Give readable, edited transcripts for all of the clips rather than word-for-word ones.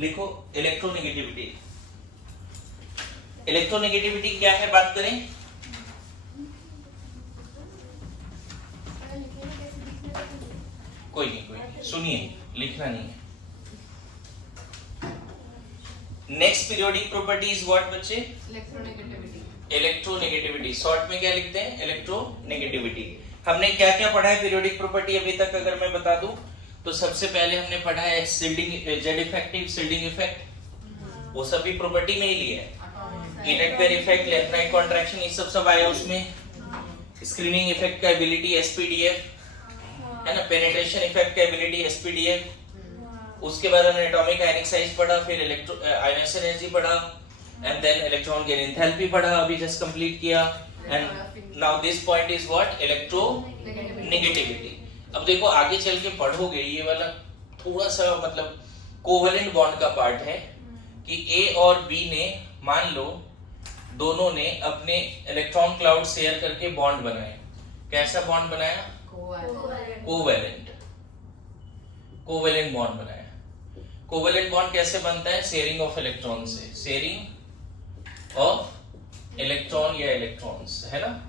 लिखो electronegativity. Electronegativity क्या है बात करें। कोई नहीं सुनिए, लिखना नहीं है। Next periodic property is what बच्चे? इलेक्ट्रोनेगेटिविटी। इलेक्ट्रोनेगेटिविटी शॉर्ट में क्या लिखते हैं? इलेक्ट्रोनेगेटिविटी। हमने क्या क्या पढ़ा है पीरियोडिक प्रॉपर्टी अभी तक अगर मैं बता दूं तो सबसे पहले हमने पढ़ा है shielding, Z effective, shielding effect, वो सभी प्रॉपर्टी में ही लिया है। Inert pair effect, left right contraction, ये सब आया उसमें। स्क्रीनिंग इफेक्ट का एबिलिटी एसपीडीएफ है ना, पेनिट्रेशन इफेक्ट का एबिलिटी एसपीडीएफ। उसके बाद हमने एटॉमिक आयनिक साइज पढ़ा, फिर इलेक्ट्रो आयनाइजेशन एनर्जी पढ़ा, and then electron gain enthalpy पढ़ा, अभी जस्ट कंप्लीट किया। And now this point is what? Electronegativity. अब देखो आगे चल के पढ़ोगे ये वाला थोड़ा सा मतलब कोवेलेंट बॉन्ड का पार्ट है कि ए और बी ने मान लो दोनों ने अपने इलेक्ट्रॉन क्लाउड शेयर करके बॉन्ड बनाए। कैसा बॉन्ड बनाया? कोवेलेंट बॉन्ड बनाया। कोवेलेंट बॉन्ड कैसे बनता है? शेयरिंग ऑफ इलेक्ट्रॉन से, शेयरिंग ऑफ इलेक्ट्रॉन या इलेक्ट्रॉन्स, है ना।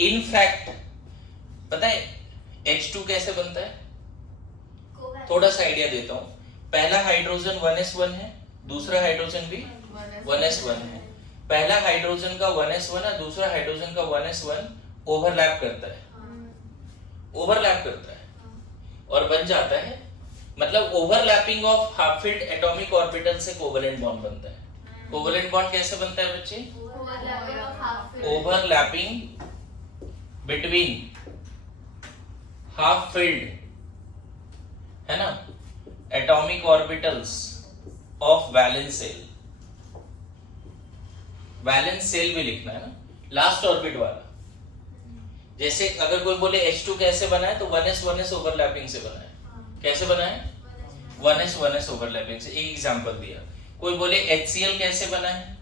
इनफैक्ट पता है H2 कैसे बनता है? थोड़ा सा आइडिया देता हूं। पहला हाइड्रोजन 1s1 है, दूसरा हाइड्रोजन भी 1s1 है। पहला हाइड्रोजन का 1s1 है, दूसरा हाइड्रोजन का 1s1 ओवरलैप करता है, और बन जाता है, मतलब overlapping of half filled atomic orbital से कोवेलेंट बॉन्ड बनता है। कोवेलेंट बॉन्ड कैसे बनता है बच्चे? ओवरलैपिंग बिटवीन हाफ फिल्ड, है ना, atomic orbitals of valence shell. Valence shell भी लिखना है ना, लास्ट ऑर्बिट वाला। जैसे अगर कोई बोले H2 कैसे बना है तो 1s ओवरलैपिंग से बना है। कैसे बना है? 1s ओवरलैपिंग से। एक एग्जांपल दिया। कोई बोले HCl कैसे बना है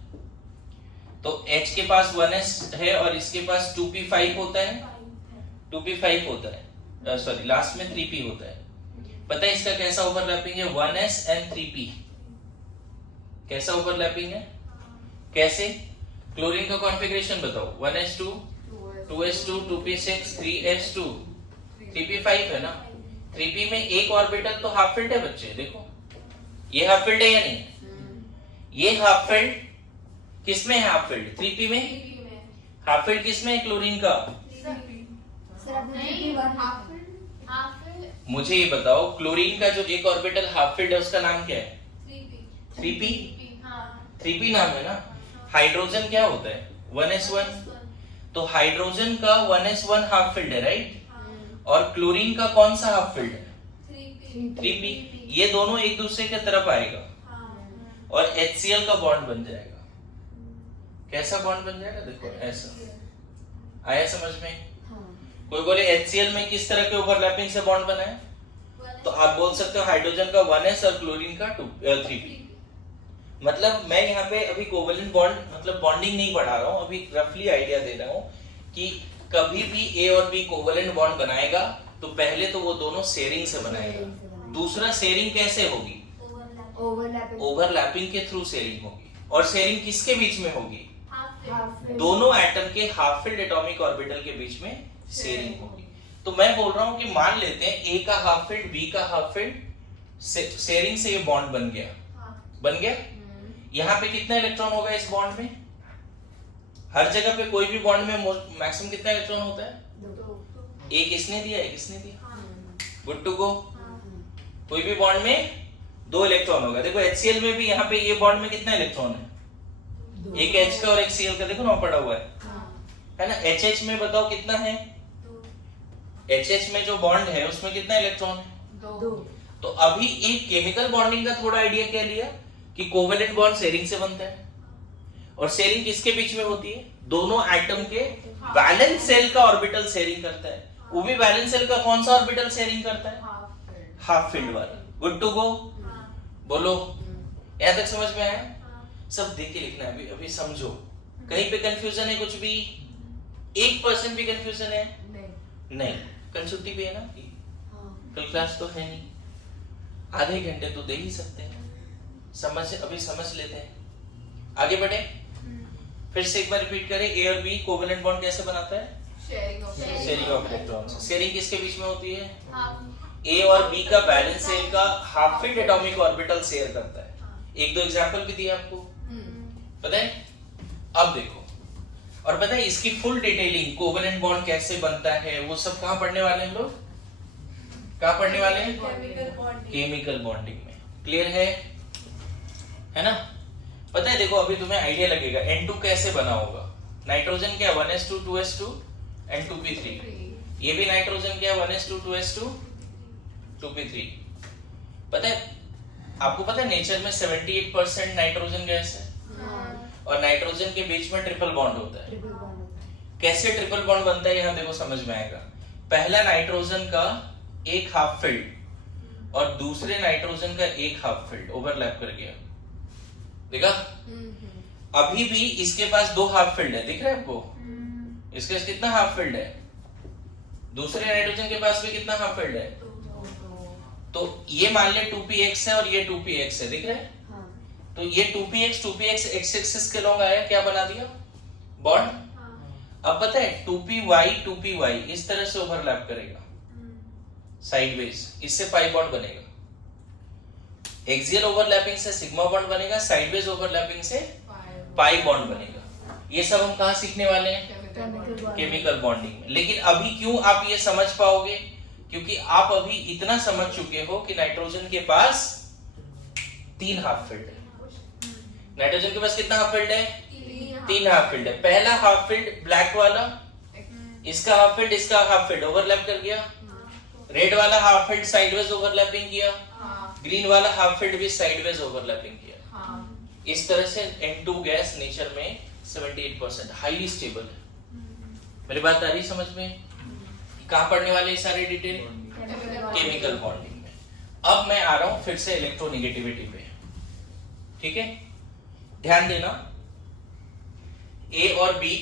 तो H के पास 1s है और इसके पास 2p5 होता है, 2p5 होता है, सॉरी लास्ट में 3p होता है। पता है इसका कैसा ओवरलैपिंग है? 1s and 3p। कैसा ओवरलैपिंग है? कैसे? क्लोरीन का कॉन्फ़िगरेशन बताओ। 1s2 2s2 2p6 3s2 3p5 है ना। 3p में एक ऑर्बिटल तो हाफ फिल्ड है बच्चे, देखो ये हाफ फिल्ड है या नहीं? ये हाफ फिल्ड किसमें है? हाफ फिल्ड 3p में। हाफ फिल्ड किसमें है? क्लोरीन का। मुझे ये बताओ क्लोरीन का जो एक ऑर्बिटल हाफ फिल्ड है उसका नाम क्या है? 3p। 3p नाम है ना। हाइड्रोजन क्या होता है? 1s1। तो हाइड्रोजन का 1s1 हाफ फिल्ड है, राइट? और क्लोरीन का कौन सा हाफ फिल्ड है? 3p। ये दोनों एक दूसरे के तरफ आएगा और HCl का बॉन्ड बन जाएगा। कैसा बॉन्ड बन जाएगा? देखो ऐसा। आया समझ में? कोई बोले HCl में किस तरह के ओवरलैपिंग से बॉन्ड बना है तो आप बोल सकते हो हाइड्रोजन का 1s और क्लोरीन का 3p। मतलब मैं यहाँ पे अभी कोवेलेंट बॉन्ड मतलब बॉन्डिंग नहीं पढ़ा रहा हूँ, अभी रफली आइडिया दे रहा हूँ कि कभी भी A और B कोवेलेंट बॉन्ड बनाएगा तो पहले तो वो दोनों शेयरिंग से बनाएगा। दूसरा शेयरिंग कैसे होगी? ओवरलैपिंग के थ्रू शेयरिंग होगी। और शेयरिंग किसके बीच में होगी? दोनों एटम के हाफ फिल्ड एटॉमिक ऑर्बिटल के बीच में शेयरिंग होगी। तो मैं बोल रहा हूँ कि मान लेते हैं A का हाफ फिल्ड B का हाफ फिल्ड, शेयरिंग से ये बॉन्ड बन गया। यहाँ पे कितना इलेक्ट्रॉन होगा इस बॉन्ड में? हर जगह पे कोई भी बॉन्ड में मैक्सिमम कितना इलेक्ट्रॉन होता है? 2। एक इसने दिया, एक इसने दिया, गुड टू गो। कोई भी बॉन्ड में 2 इलेक्ट्रॉन होगा। देखो HCl में भी यहाँ पे ये बॉन्ड में कितना इलेक्ट्रॉन है? एक H का और एक Cl का, देखो ना पड़ा हुआ है ना। HH में बताओ कितना है? HH में जो बॉन्ड है उसमें कितना इलेक्ट्रॉन है? 2। तो अभी एक केमिकल बॉन्डिंग का थोड़ा आइडिया क्या लिया कि कोवेलेंट बॉन्ड शेयरिंग से बनता है। और शेयरिंग किसके बीच में होती है? दोनों एटम के वैलेंस सेल का ऑर्बिटल शेयरिंग करता है। वो भी वैलेंस सेल का कौन सा ऑर्बिटल शेयरिंग करता है? हाफ फिल्ड वाला। Good to go. बोलो यहां तक समझ में आया? सब देख के लिखना है अभी समझो। कहीं पे कंफ्यूजन है? कुछ भी 1% भी कंफ्यूजन है? नहीं। कल छुट्टी भी है ना? कल क्लास तो है नहीं, आधे घंटे तो दे ही सकते हैं। अभी समझ लेते हैं, आगे बढ़े। फिर से एक बार रिपीट करें, ए और बी कोवेलेंट बॉन्ड कैसे बनाता है? Sharing of electrons. शेयरिंग किसके बीच में होती है? ए और बी का बैलेंस सेल का half field atomic orbital share करता है। एक दो एग्जांपल भी दिए आपको, पता है? अब देखो, और पता है इसकी फुल डिटेलिंग कोवेलेंट बॉन्ड कैसे बनता है वो सब कहां पढ़ने वाले हैं हम लोग? कहां पढ़ने वाले हैं? केमिकल बॉन्डिंग में। क्लियर है ना? पता है देखो, अभी तुम्हें आइडिया लगेगा N2 कैसे बना होगा। नाइट्रोजन क्या 1s2 2s2 N2p3, ये भी नाइट्रोजन क्या 1s2 2s2 2p3। पता है आपको, पता है नेचर में 78% नाइट्रोजन गैस है और नाइट्रोजन के बीच में ट्रिपल बॉन्ड होता है। कैसे ट्रिपल बॉन्ड बनता है यहाँ देखो समझ में आएगा। पहला नाइट्रोजन का एक हाफ फील्ड और दूसरे नाइट्रोजन का एक हाफ फील्ड ओवरलैप कर गया, देखा? अभी भी इसके पास दो हाफ फील्ड है, दिख रहा है आपको? इसके पास कितना हाफ फील्ड है? दूसरे नाइट्रोजन के पास भी कितना हाफ फील्ड है? तो ये मान ले 2px है और ये 2px है, दिख रहा है? तो ये 2px x एक्सिस के लॉन्ग आया, क्या बना दिया? बॉन्ड। अब पता है 2py इस तरह से ओवरलैप करेगा साइडवेज, इससे पाई बॉन्ड बनेगा। एक्सियल ओवरलैपिंग से सिग्मा बॉन्ड बनेगा, साइडवेज ओवरलैपिंग से पाई बॉन्ड बनेगा। ये सब हम कहां सीखने वाले हैं? केमिकल बॉन्डिंग में। लेकिन अभी क्यों आप ये समझ पाओगे? क्योंकि आप अभी इतना समझ चुके हो कि नाइट्रोजन के पास 3 हाफ फील्ड है। नाइट्रोजन के पास कितना हाफ फील्ड है? 3 हाफ फील्ड है। पहला हाफ फील्ड ब्लैक वाला, इसका हाफ फील्ड, इसका हाफ फील्ड ओवरलैप कर गया। रेड वाला हाफ फील्ड साइडवेज ओवरलैपिंग किया, ग्रीन वाला हाफ फील्ड भी साइडवेज ओवरलैपिंग किया। इस तरह से N2 गैस नेचर में 78% हाईली स्टेबल है। मेरी बात आ रही समझ में? कहां पढ़ने वाले सारे डिटेल? केमिकल बॉन्डिंग में। अब मैं आ रहा हूं फिर से इलेक्ट्रोनेगेटिविटी पे, ठीक है? ध्यान देना, ए और बी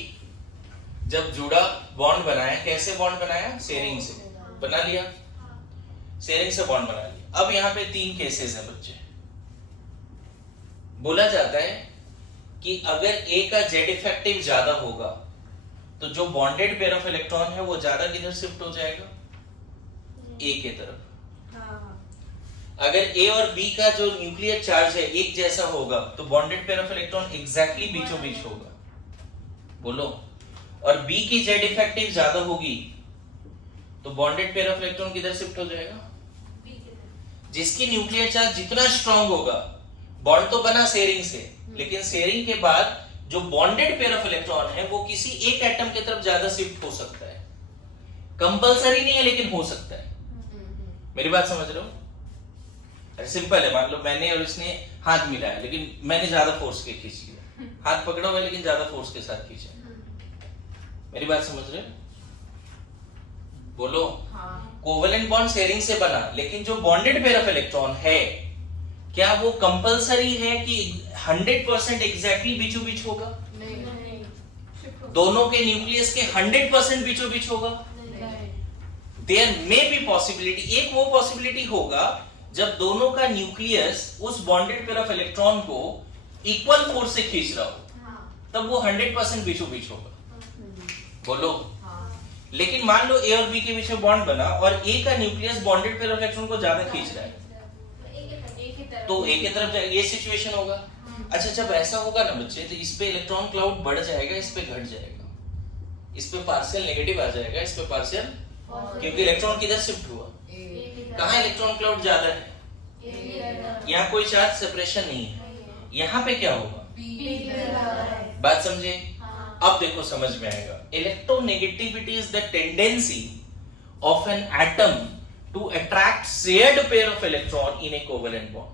जब जुड़ा बॉन्ड बनाया, कैसे बॉन्ड बनाया? शेयरिंग से बना लिया, शेयरिंग से बॉन्ड बना लिया। अब यहाँ पे 3 केसेस हैं बच्चे। बोला जाता है कि अगर ए का जेड इफेक्टिव ज्यादा होगा तो जो बॉन्डेड पेयर ऑफ इलेक्ट्रॉन है वो ज्यादा किधर शिफ्ट हो जाएगा? ए के तरफ। अगर ए और बी का जो न्यूक्लियर चार्ज है एक जैसा होगा तो bonded pair of electron exactly बीचों बीच होगा, बोलो। और बी की जेड इफेक्टिव ज्यादा होगी तो बॉन्डेड पेयर ऑफ इलेक्ट्रॉन किधर शिफ्ट हो जाएगा? जिसकी न्यूक्लियर चार्ज जितना स्ट्रांग होगा, बॉन्ड तो बना शेयरिंग से, लेकिन शेयरिंग के बाद जो बॉन्डेड पेयर ऑफ इलेक्ट्रॉन है वो किसी एक एटम की तरफ ज्यादा शिफ्ट हो सकता है। कंपलसरी नहीं है लेकिन हो सकता है। मेरी बात समझ रहे हो? सिंपल है, मान लो मैंने और इसने हाथ मिलाया लेकिन मैंने ज्यादा फोर्स के खींच लिया, हाथ पकड़ा हुआ लेकिन ज्यादा फोर्स के साथ खींचा। मेरी बात समझ रहे हो? बोलो। कोवेलेंट बॉन्ड शेयरिंग से बना, लेकिन जो बॉन्डेड पेयर ऑफ इलेक्ट्रॉन है क्या वो कंपलसरी है कि 100% एग्जैक्टली बीचों बीच होगा? नहीं। दोनों के न्यूक्लियस के 100% बीचों बीच होगा? देयर मे बी पॉसिबिलिटी, एक वो पॉसिबिलिटी होगा जब दोनों का न्यूक्लियस उस बॉन्डेड पेयर ऑफ इलेक्ट्रॉन को इक्वल फोर्स से खींच रहा हो, तब वो 100% बीचों बीच होगा। बोलो। लेकिन मान लो ए और बी के बीच में बॉन्ड बना और ए का nucleus bonded pair of electron को ज्यादा खींच रहा है तो ए की तरफ जाएगा, ये सिचुएशन होगा। अच्छा, जब ऐसा होगा ना बच्चे, तो इस पे इलेक्ट्रॉन क्लाउड बढ़ जाएगा, इस पे घट जाएगा, इस पे पार्शियल नेगेटिव आ जाएगा, इस पे पार्शियल, क्योंकि इलेक्ट्रॉन किधर शिफ्ट हुआ? कहां इलेक्ट्रॉन क्लाउड ज्यादा है? यहाँ कोई चार्ज सेपरेशन नहीं है। यहाँ पे क्या होगा? बात समझे? अब देखो समझ में आएगा। Electronegativity is the tendency of an atom to attract shared pair of electron in a covalent bond.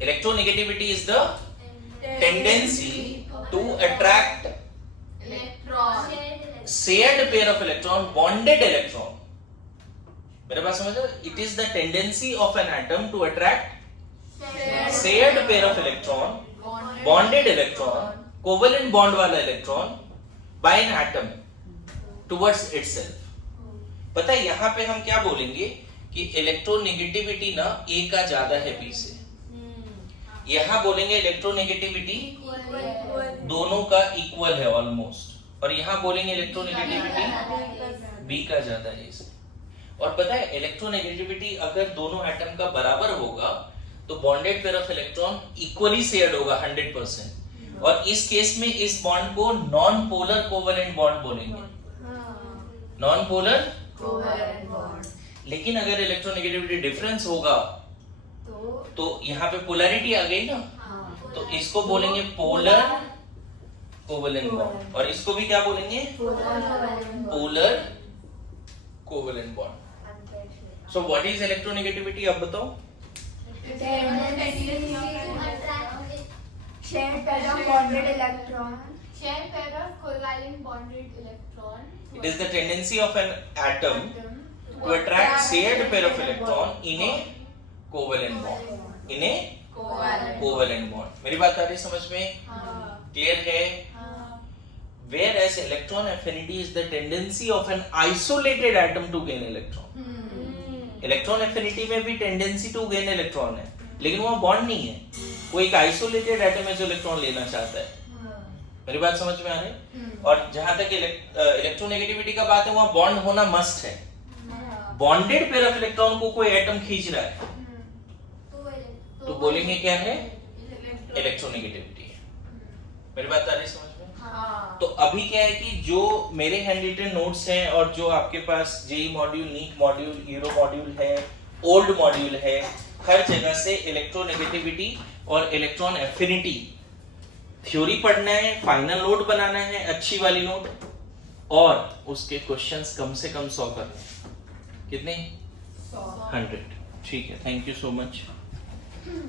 Electronegativity is the tendency to attract shared pair of electron, bonded electron. मेरे पास समझ रहे? It is the tendency of an atom to attract shared pair of electron, bonded electron, covalent bond वाला electron by an atom towards itself. पता है यहाँ पे हम क्या बोलेंगे कि इलेक्ट्रोनेगेटिविटी ना ए का ज्यादा है बी से, यहाँ बोलेंगे इलेक्ट्रोनेगेटिविटी दोनों का इक्वल है ऑलमोस्ट, और यहाँ बोलेंगे इलेक्ट्रोनेगेटिविटी बी का ज्यादा है इसमें। और पता है इलेक्ट्रोनेगेटिविटी अगर दोनों एटम का बराबर होगा तो bonded pair of electron equally shared होगा 100%, और इस केस में इस बॉन्ड को नॉन पोलर कोवेलेंट बॉन्ड बोलेंगे, नॉन पोलर कोवेलेंट बॉन्ड। लेकिन अगर इलेक्ट्रोनेगेटिविटी डिफरेंस होगा तो यहाँ पे पोलैरिटी आ गई ना, तो इसको बोलेंगे पोलर कोवेलेंट बॉन्ड, और इसको भी क्या बोलेंगे polar covalent bond. So what is electronegativity, अब बताओ। Shared pair of bonded electron. Shared pair of covalent bonded electron. It is the tendency of an atom to attract shared pair of electron in a covalent bond. In a covalent bond. मेरी बात आ रही समझ में? Clear है? Whereas electron affinity is the tendency of an isolated atom to gain electron. Electron affinity में भी tendency to gain electron है, लेकिन वहाँ बॉन्ड नहीं है, वो एक आइसोलेटेड एटम है जो इलेक्ट्रॉन लेना चाहता है। मेरी बात समझ में आ रही? और जहां तक इलेक्ट्रोनेगेटिविटी का बात है वहाँ बॉन्ड होना मस्ट है। बॉन्डेड पेयर ऑफ इलेक्ट्रॉन को कोई एटम खींच रहा है तो बोलेंगे क्या है, इलेक्ट्रोनेगेटिविटी है। मेरी बात आ रही समझ में? तो अभी क्या है कि जो मेरे हैंड रिटन नोट्स हैं और जो आपके पास JEE module, NEET module, euro module है, ओल्ड मॉड्यूल है, हर जगह से इलेक्ट्रोनेगेटिविटी और इलेक्ट्रॉन एफिनिटी थ्योरी पढ़ना है, फाइनल नोट बनाना है, अच्छी वाली नोट, और उसके क्वेश्चंस कम से कम 100 करने। कितने? 100। ठीक है, थैंक यू सो मच।